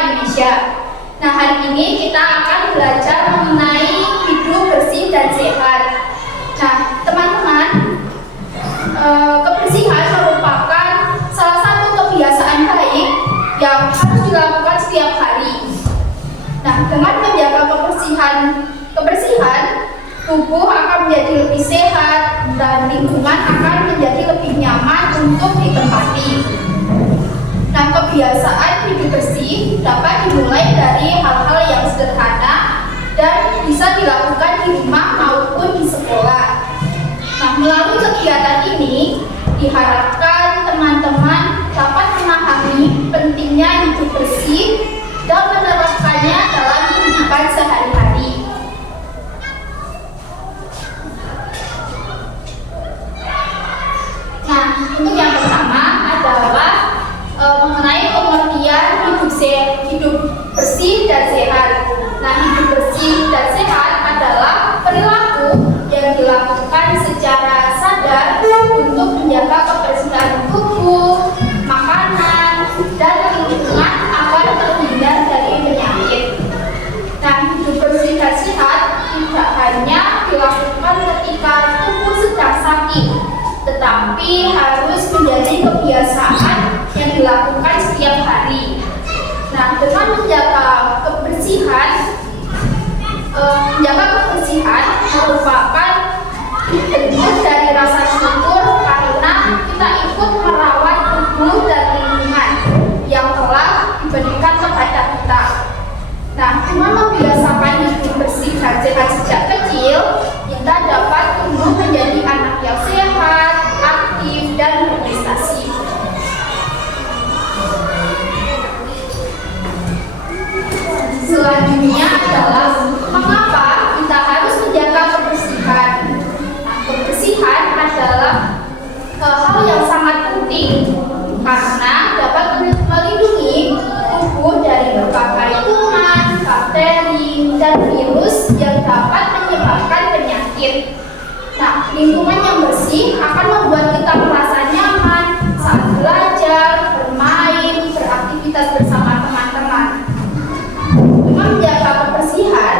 Indonesia. Nah, hari ini kita akan belajar mengenai hidup bersih dan sehat. Nah, teman-teman, kebersihan merupakan salah satu kebiasaan baik yang harus dilakukan setiap hari. Nah, dengan menjaga kebersihan, tubuh akan menjadi lebih sehat dan lingkungan akan menjadi lebih nyaman untuk ditempati. Nah, kebiasaan hidup bersih dapat dimulai dari hal-hal yang sederhana dan bisa dilakukan di rumah maupun di sekolah. Nah, melalui kegiatan ini diharapkan teman-teman dapat memahami pentingnya hidup bersih dan menerapkannya dalam kehidupan sehari-hari. Nah, untuk yang pertama adalah mengenai pengertian hidup bersih dan sehat. Nah, hidup bersih dan sehat adalah perilaku yang dilakukan secara sadar untuk menjaga kebersihan tubuh, makanan, dan lingkungan agar terhindar dari penyakit. Nah, hidup bersih dan sehat tidak hanya dilakukan ketika tubuh sedang sakit, tetapi harus menjadi kebiasaan yang dilakukan setiap hari. Nah, dengan menjaga kebersihan merupakan bentuk dari rasa syukur karena kita ikut merawat tubuh dan lingkungan yang telah diberikan kepada kita. Nah, dengan membiasakan hidup bersih dan sehat sejak kecil, kita dapat tumbuh menjadi anak yang sehat, aktif, dan berprestasi. Selanjutnya adalah mengapa kita harus menjaga kebersihan. Nah, kebersihan adalah hal yang sangat penting karena dapat melindungi tubuh dari berbagai kuman, bakteri, dan virus yang dapat menyebabkan penyakit. Nah, lingkungan yang bersih akan membuat kita merasa nyaman saat belajar, bermain, beraktivitas bersama teman-teman. Dengan menjaga kebersihan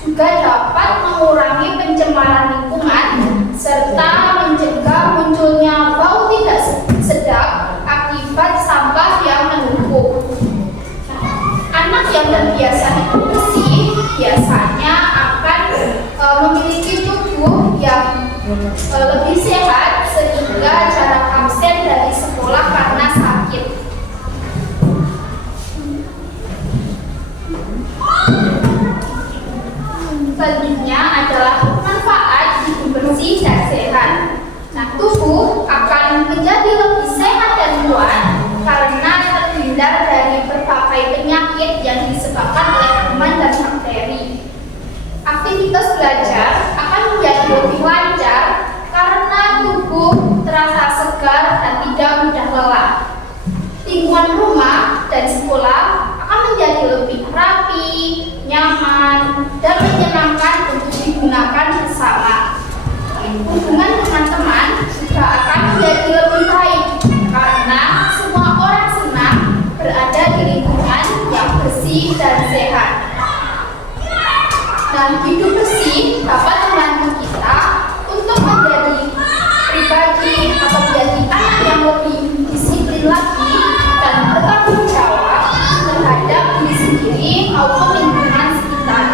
juga dapat mengurangi pencemaran lingkungan serta mencegah munculnya bau tidak sedap akibat sampah yang menumpuk. Anak yang terbiasa hidup bersih biasanya akan memiliki tubuh yang lebih sehat sehingga jarak absen dari sekolah karena sakit. Selanjutnya adalah manfaat hidup bersih dan sehat. Nah, tubuh akan menjadi lebih sehat dan kuat karena terhindar dari berbagai penyakit yang disebabkan oleh kuman dan bakteri. Aktivitas belajar akan menjadi lebih lancar karena tubuh terasa segar dan tidak mudah lelah. Lingkungan rumah dan sekolah akan menjadi lebih rapi, nyaman, dan menyenangkan untuk digunakan bersama. Hubungan dengan teman juga akan menjadi lebih baik karena semua orang senang berada di lingkungan yang bersih dan sehat. Dan hidup bersih dapat membantu kita untuk menjadi pribadi atau menjadi anak yang lebih disiplin lagi dan bertanggung jawab terhadap diri sendiri maupun lingkungan sekitar.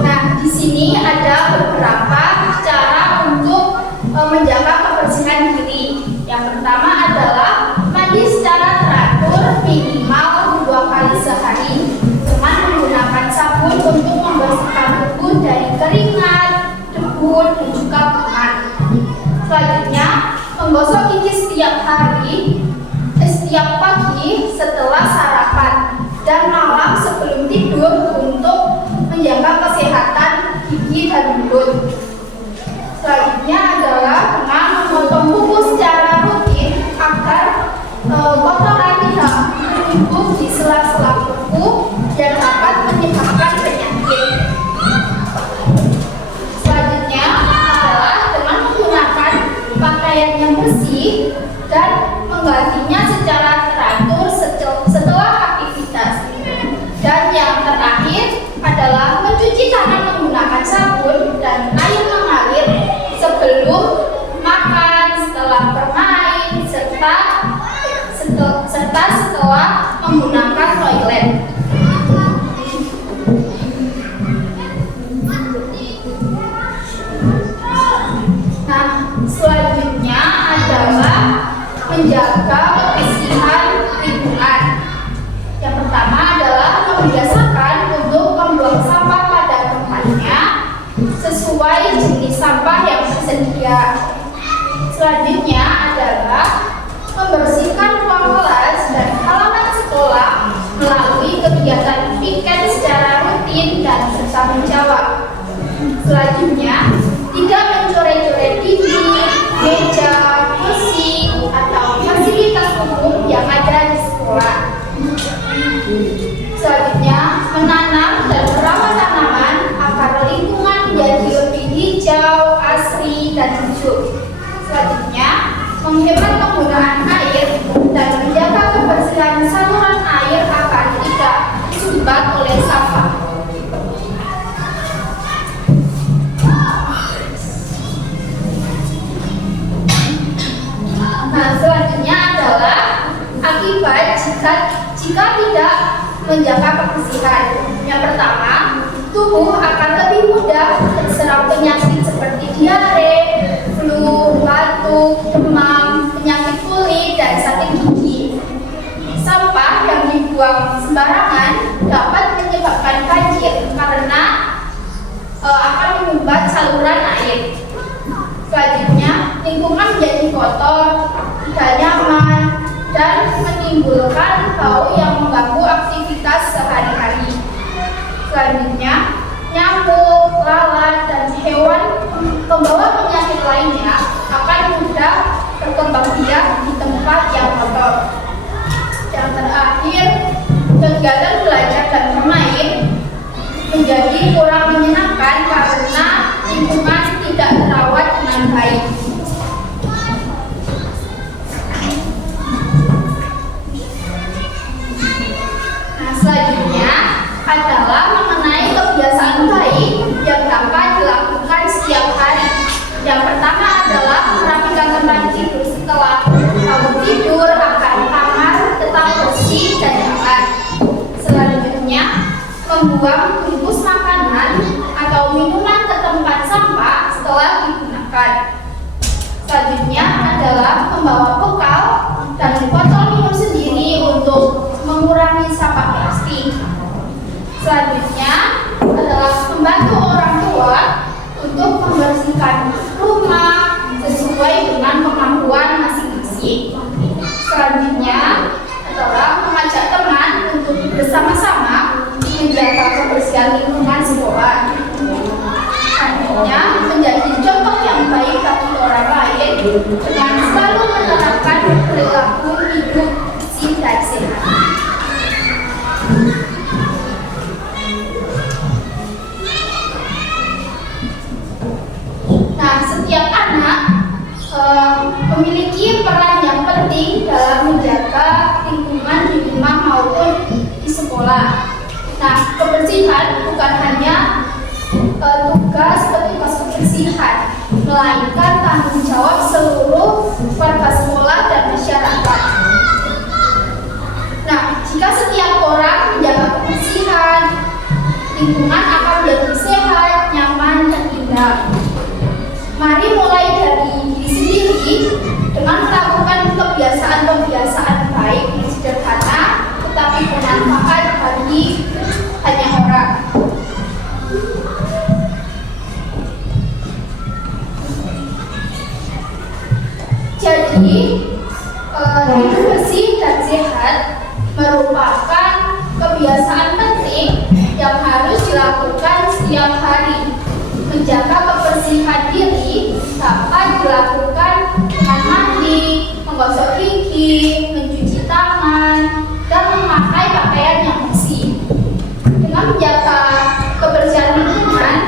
Nah, di sini ada beberapa cara untuk menjaga kebersihan diri. Yang pertama adalah mandi secara teratur minimal 2 kali sehari dengan menggunakan sabun untuk membersihkan tubuh dari keringat, debu, dan juga kuman. Selanjutnya, menggosok gigi setiap pagi setelah sarapan dan malam sebelum tidur untuk menjaga kesehatan gigi dan mulut. Selanjutnya adalah dengan memotong kuku secara rutin agar kotoran tidak menumpuk di sela-sela kuku dan dapat menyebabkan penyakit. Selanjutnya adalah dengan menggunakan pakaian yang bersih dan membiasakan untuk membuang sampah pada tempatnya sesuai jenis sampah yang tersedia. Selanjutnya adalah membersihkan ruang kelas dan halaman sekolah melalui kegiatan piket secara rutin dan bertanggung jawab. Selanjutnya, tidak mencoret-coret dinding, meja, besi, atau fasilitas umum yang ada di sekolah. Selanjutnya, menanam dan merawat tanaman agar lingkungan menjadi lebih hijau, asri, dan sejuk. Selanjutnya, menghemat penggunaan air dan menjaga kebersihan saluran air agar tidak tersumbat oleh sampah. Nah, selanjutnya adalah akibat jika tidak menjaga kebersihan. Yang pertama, tubuh akan lebih mudah terserang penyakit seperti diare, flu, batuk, demam, penyakit kulit, dan sakit gigi. Sampah yang dibuang sembarangan dapat menyebabkan banjir karena akan mengumbat saluran air. Selanjutnya, lingkungan menjadi kotor, tidak nyaman, dan menimbulkan bau yang mengganggu aktivitas sehari-hari. Selanjutnya, nyamuk, lalat, dan hewan pembawa penyakit lainnya akan mudah berkembang biak di tempat yang kotor. Yang terakhir, kegiatan belajar dan bermain menjadi kurang menyenangkan karena lingkungan tidak terawat dengan baik. Nah, selanjutnya adalah mengenai kebiasaan baik yang dapat dilakukan setiap hari. Yang pertama adalah merapikan tempat tidur setelah kamu tidur agar kamar tetap bersih dan nyaman. Selanjutnya, membuang bungkus makanan atau minuman ke tempat sampah setelah digunakan. Selanjutnya adalah membawa bekal dan botol minum sendiri untuk mengurangi sampah plastik. Selanjutnya adalah membantu orang tua untuk membersihkan rumah sesuai dengan kemampuan masing-masing. Selanjutnya adalah mengajak teman untuk bersama-sama menjaga kebersihan lingkungan sekolah. Selanjutnya menjadi contoh yang baik bagi orang lain dengan selalu menerapkan perilaku hidup bersih dan sehat. Nah, setiap anak memiliki peran yang penting dalam menjaga lingkungan di rumah maupun di sekolah. Nah, kebersihan bukan hanya tugas petugas kebersihan, melainkan tanggung jawab seluruh warga sekolah dan masyarakat. Nah, jika setiap orang menjaga kebersihan, lingkungan akan menjadi sehat, nyaman, dan indah. Mari mulai dari diri sendiri dengan melakukan kebiasaan-kebiasaan baik yang sederhana tetapi bermanfaat bagi banyak orang. Jadi, hidup bersih dan sehat merupakan kebiasaan penting yang harus dilakukan setiap hari. Menjaga kebersihan diri dapat dilakukan dengan mandi, menggosok gigi, mencuci tangan, dan memakai pakaian yang bersih. Dengan menjaga kebersihan lingkungan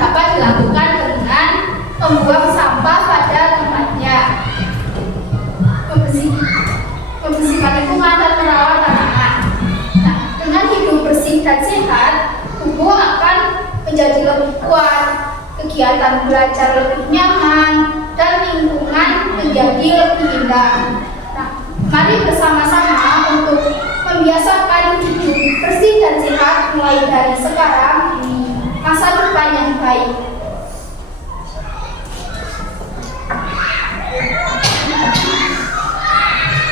dapat dilakukan dengan membuang sampah pada tempatnya, membersihkan lingkungan dan merawat tanaman. Nah, dengan hidup bersih dan sehat, tubuh akan menjadi lebih kuat, kegiatan belajar lebih nyaman, dan lingkungan menjadi lebih indah. Nah, mari bersama-sama untuk membiasakan hidup bersih dan sehat mulai dari sekarang di masa depan yang baik.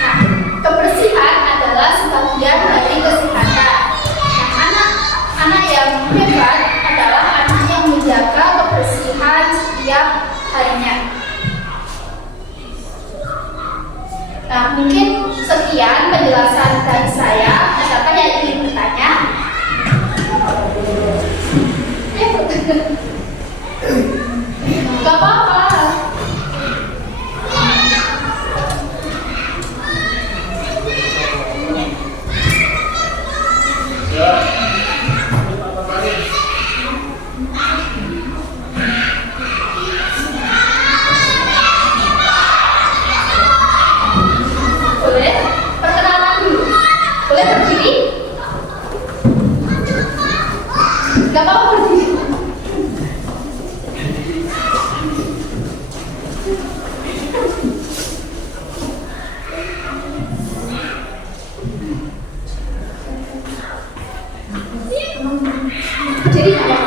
Nah, kebersihan Nah, mungkin sekian penjelasan dari saya. Adakah yang ingin bertanya? Gak apa-apa. Boleh? Perkenalan dulu. Boleh berdiri? Gak apa-apa berdiri. Jadi apa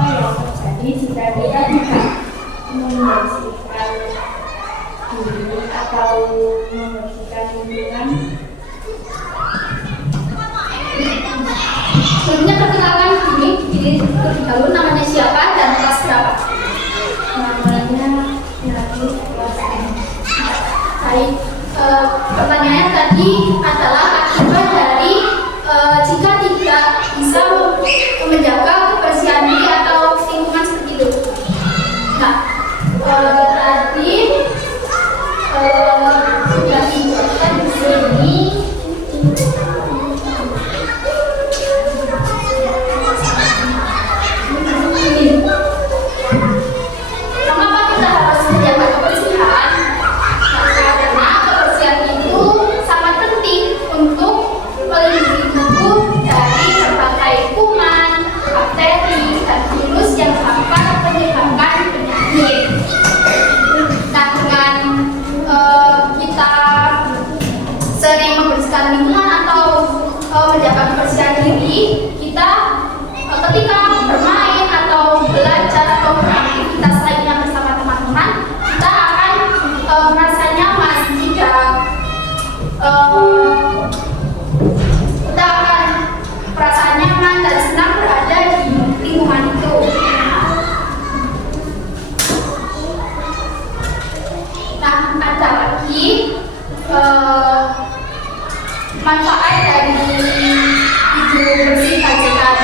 yang terjadi jika kita tidak membersihkan diri atau membersihkan lingkungan? Sebelumnya perkenalkan diri terlebih dahulu, namanya siapa dan kelas berapa? Namanya Nadi kelas M. Baik, pertanyaannya tadi adalah akibat dari jika tidak bisa menjaga kebersihan diri atau lingkungan seperti itu. Nah, tadi sudah dijelaskan di sini. Kenapa kita harus menjaga kebersihan? Karena kebersihan itu sangat penting untuk melindungi tubuh dari berbagai kuman, bakteri, dan virus yang dapat menyebabkan penyakit. Nah, dengan kita sering membersihkan lingkungan atau menjaga kebersihan diri, kita ketika bermain atau belajar atau beraktivitas lainnya bersama teman-teman, kita akan merasa nyaman, kita akan merasa nyaman dan senang berada di lingkungan itu. Nah, ada lagi manfaat dari hidup bersih kajian.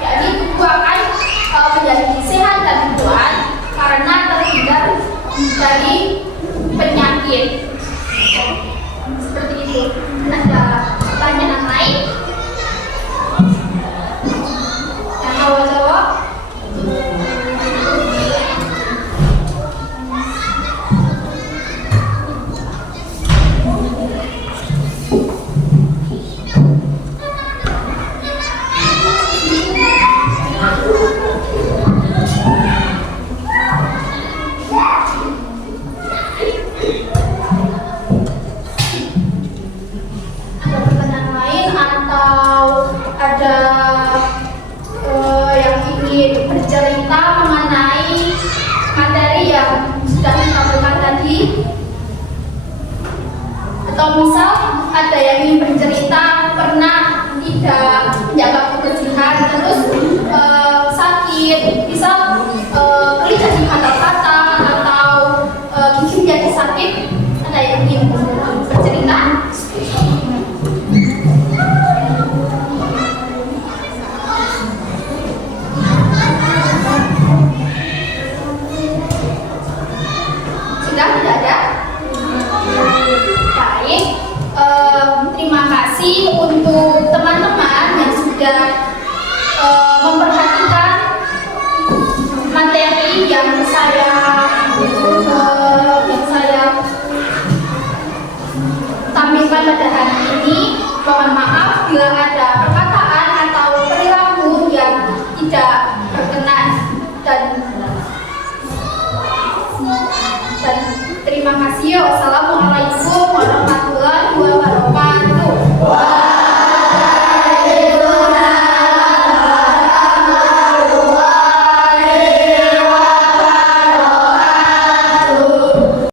Jadi tubuh akan menjadi sehat dan kuat karena terhindar dari penyakit. Seperti itu. Ada pertanyaan lain? Yang mau jawab? Ada pertanyaan lain atau ada yang ingin bercerita mengenai materi yang sudah disampaikan tadi? Atau misal ada yang ingin bercerita pernah tidak menjaga kebersihan terus sakit, misal kulit jadi patah-patah atau gigi jadi sakit, ada yang ingin bercerita? Sudah tidak ada? Baik, terima kasih untuk teman-teman yang sudah memperhatikan materi yang saya tampilkan pada hari ini. Mohon maaf bila ada perkataan atau perilaku yang tidak berkenan dan terima kasih. Wassalamualaikum.